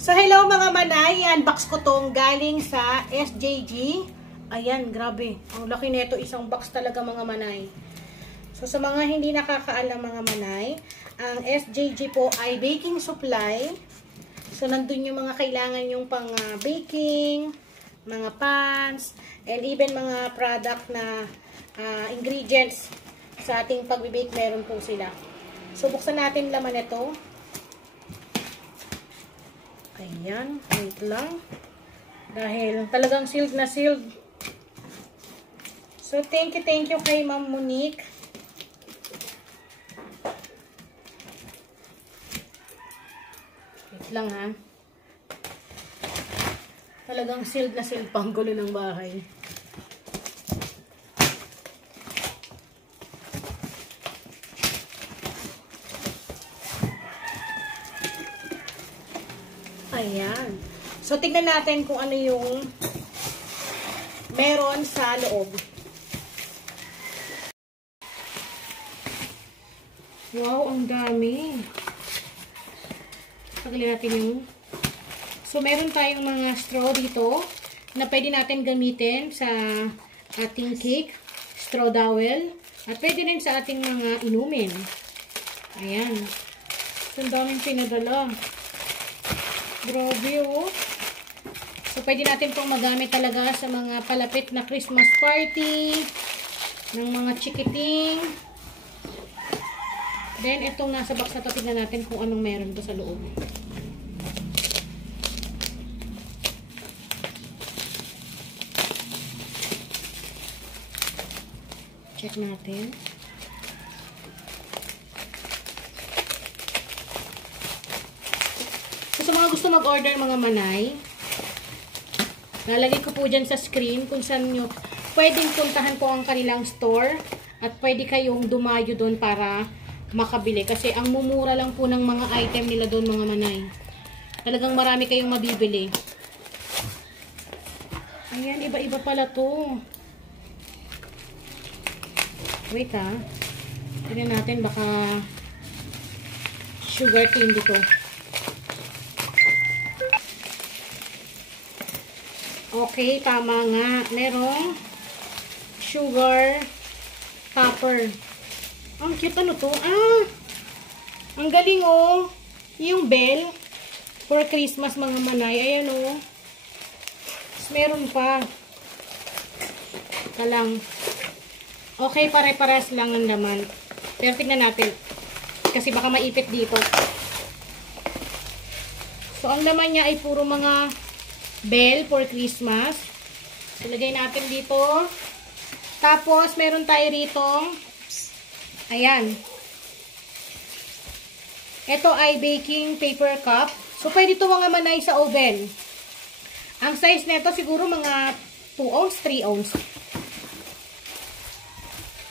So, hello mga manay. Unbox ko tong galing sa SJG. Ayan, grabe. Ang laki nito, isang box talaga mga manay. So, sa mga hindi nakakaalam mga manay, ang SJG po ay baking supply. So, nandun yung mga kailangan yung pang baking, mga pans, and even mga product na ingredients sa ating pag-bake, meron po sila. So, buksan natin laman ito. Ayan, wait lang. Dahil talagang sealed na sealed. So, thank you kay Ma'am Monique. Wait lang ha. Talagang sealed na sealed pang gulo ng bahay. Ayan. So, tignan natin kung ano yung meron sa loob. Wow, ang dami. Pagalin natin yung... So, meron tayong mga straw dito na pwede natin gamitin sa ating cake, straw dowel, at pwede rin sa ating mga inumin. Ayan. So, ang daming pinadala. Grabe oh. So, pwede natin pong magamit talaga sa mga palapit na Christmas party, ng mga chikiting. Then, itong nasa box na to, tignan natin kung anong meron to sa loob. Check natin. So, sa mga gusto mag-order mga manay, lalagay ko po dyan sa screen kung saan nyo pwedeng puntahan po ang kanilang store at pwede kayong dumayo doon para makabili. Kasi ang mumura lang po ng mga item nila doon mga manay. Talagang marami kayong mabibili. Ayan, iba-iba pala to. Wait ha. Tignan natin baka sugar candy to. Okay, tama nga. Merong sugar topper. Ang cute, ano to? Ah! Ang galing oh. Yung bell for Christmas mga manay. Ayan oh. Meron pa. Kalang. Okay, pare-pares lang ang laman. Pero tignan natin. Kasi baka maipit dito. So, ang laman niya ay puro mga bell for Christmas. Ilagay natin dito. Tapos, meron tayo rito. Ayan. Ito ay baking paper cup. So, pwede ito mga manay sa oven. Ang size nito siguro mga 2 ounce, 3 ounce.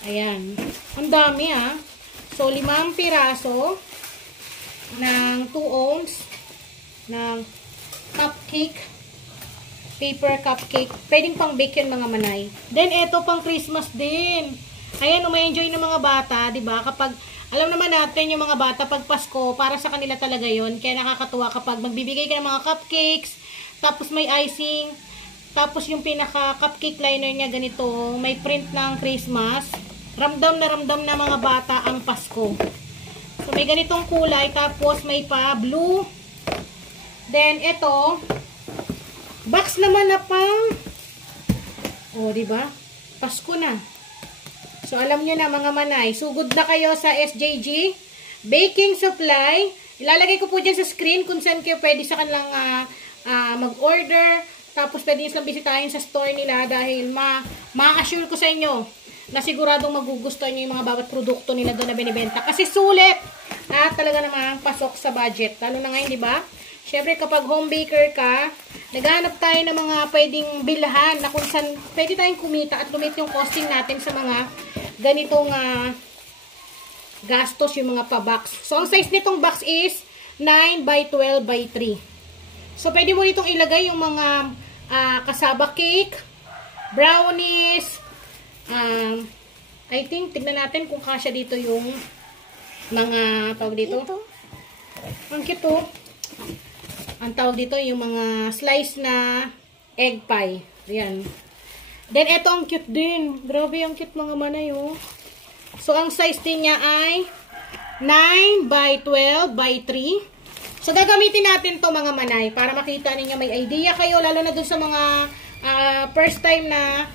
Ayan. Ang dami ah. So, 5 piraso ng 2 ounce ng cupcake. Paper cupcake. Pwedeng pang bake yun mga manay. Then, ito pang Christmas din. Ayan, may-enjoy ng mga bata, diba? Kapag, alam naman natin yung mga bata, pag Pasko, para sa kanila talaga yon. Kaya nakakatuwa kapag magbibigay ka ng mga cupcakes, tapos may icing, tapos yung pinaka-cupcake liner niya ganito, may print ng Christmas. Ramdam na mga bata ang Pasko. So, may ganitong kulay, tapos may pa blue. Then, ito, box naman na pang, oh, diba? Pasko na. So, alam nyo na mga manay, sugod na kayo sa SJG Baking Supply. Ilalagay ko po dyan sa screen kung saan kayo pwede sa kanilang mag-order. Tapos, pwede nyo silang bisitahin sa store nila dahil ma-assure ko sa inyo na siguradong magugustuhan nyo yung mga bawat produkto nila doon na binibenta. Kasi sulit at talaga namang pasok sa budget. Lalo na ngayon, diba? Siyempre, kapag home baker ka, naghahanap tayo ng mga pwedeng bilhan na kung saan pwede tayong kumita at lumit yung costing natin sa mga ganitong gastos, yung mga pa-box. So, ang size nitong box is 9 by 12 by 3. So, pwede mo nitong ilagay yung mga kasaba cake, brownies, I think, tignan natin kung kasya dito yung mga, tawag dito. Ang cute oh. ang tawag dito, yung mga slice na egg pie. Ayan. Then, ito ang cute din. Grabe, ang cute mga manay, oh. So, ang size din niya ay 9 by 12 by 3. So, gagamitin natin to mga manay para makita ninyo, may idea kayo, lalo na dun sa mga first time na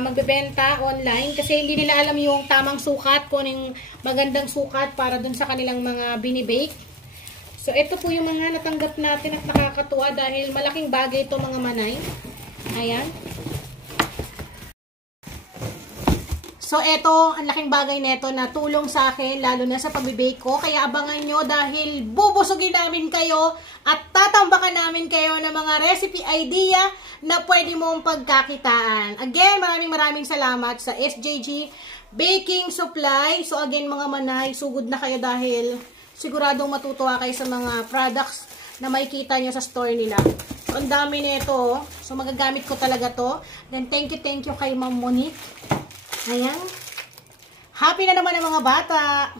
magbebenta online kasi hindi nila alam yung tamang sukat, kung yung magandang sukat para dun sa kanilang mga binibake. So, ito po yung mga natanggap natin at nakakatuwa dahil malaking bagay ito mga manay. Ayan. So, ito, ang laking bagay nito na tulong sa akin, lalo na sa pag-bake ko. Kaya abangan nyo dahil bubusugin namin kayo at tatambakan namin kayo ng mga recipe idea na pwede mong pagkakitaan. Again, maraming salamat sa SJG Baking Supply. So, again, mga manay, sugod na kayo dahil siguradong matutuwa kayo sa mga products na makikita nyo sa store nila. So, ang dami nito. So, magagamit ko talaga to. Then, thank you kay Ma'am Monique. Ayan. Happy na naman ang mga bata.